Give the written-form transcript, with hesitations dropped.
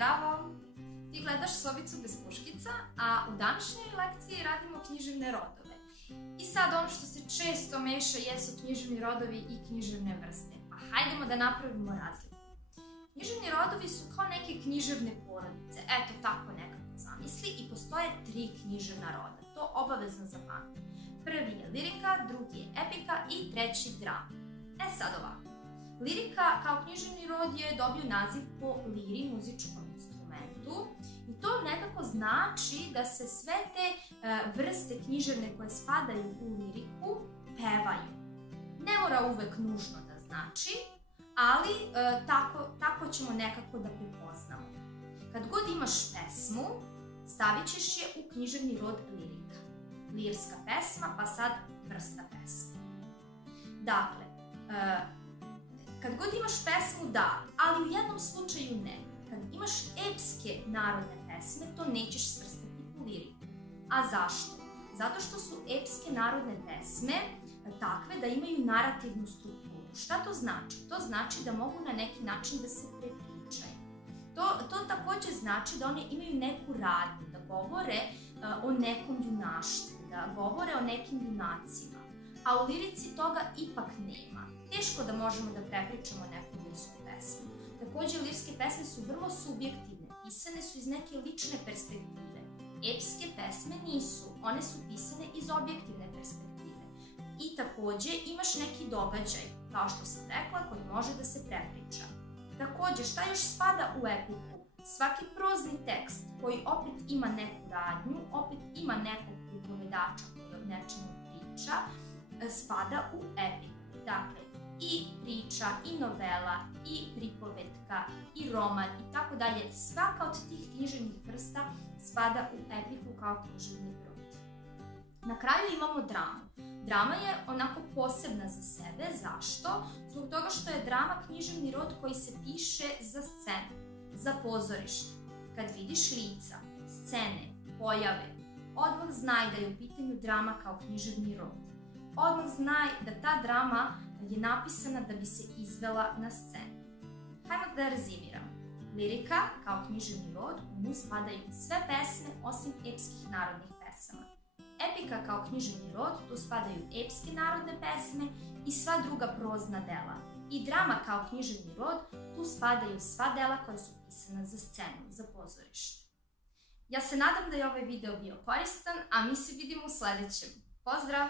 Zdravo! Ti gledaš Sobicu bez puškica, a u današnjoj lekciji radimo književne rodove. I sad ono što se često meša jesu književni rodovi i književne vrste. Pa hajdemo da napravimo razliku. Književni rodovi su kao neke književne porodice, eto tako nekako zamisli, i postoje 3 književna roda. To obavezno zapamti. Prvi je lirika, drugi je epika i treći drama. Sad ovako. Lirika kao književni rod je dobio naziv po liri, muzičkom instrumentu, i to nekako znači da se sve te vrste književne koje spadaju u liriku pevaju. Ne mora uvek nužno da znači, ali tako ćemo nekako da prepoznamo. Kad god imaš pesmu, stavit ćeš je u književni rod lirika. Lirska pesma, pa sad vrsta pesme. Dakle, kad god imaš pesmu, da, ali u jednom slučaju ne. Kad imaš epske narodne pesme, to nećeš svrstati u liriku. A zašto? Zato što su epske narodne pesme takve da imaju narativnu strukturu. Šta to znači? To znači da mogu na neki način da se prepričaju. To takođe znači da one imaju neku radnju, da govore o nekom junaštvu, da govore o nekim junacima. A u lirici toga ipak nema. Teško da možemo da prepričamo neku lirsku pesmu. Takođe, lirske pesme su vrlo subjektivne, pisane su iz neke lične perspektive. Epske pesme nisu, one su pisane iz objektivne perspektive. I takođe imaš neki događaj, kao što sam rekla, koji može da se prepriča. Takođe, šta još spada u epiku? Svaki prozni tekst koji opet ima neku radnju, opet ima nekog pripovedača koji o nečemu priča, spada u epiku. Dakle, i priča, i novela, i pripovetka, i roman, i tako dalje. Svaka od tih književnih vrsta spada u epiku kao književni rod. Na kraju imamo dramu. Drama je onako posebna za sebe. Zašto? Zbog toga što je drama književni rod koji se piše za scenu, za pozorište. Kad vidiš lica, scene, pojave, odmah znaj da je u pitanju drama kao književni rod. Odmah znaj da ta drama je napisana da bi se izvela na sceni. Hajmo da rezimiramo. Lirika, kao književni rod, u nju spadaju sve pesme osim epskih narodnih pesama. Epika, kao književni rod, tu spadaju epske narodne pesme i sva druga prozna dela. I drama, kao književni rod, tu spadaju sva dela koja su pisana za scenu, za pozorište. Ja se nadam da je ovaj video bio koristan, a mi se vidimo u sledećem. Pozdrav!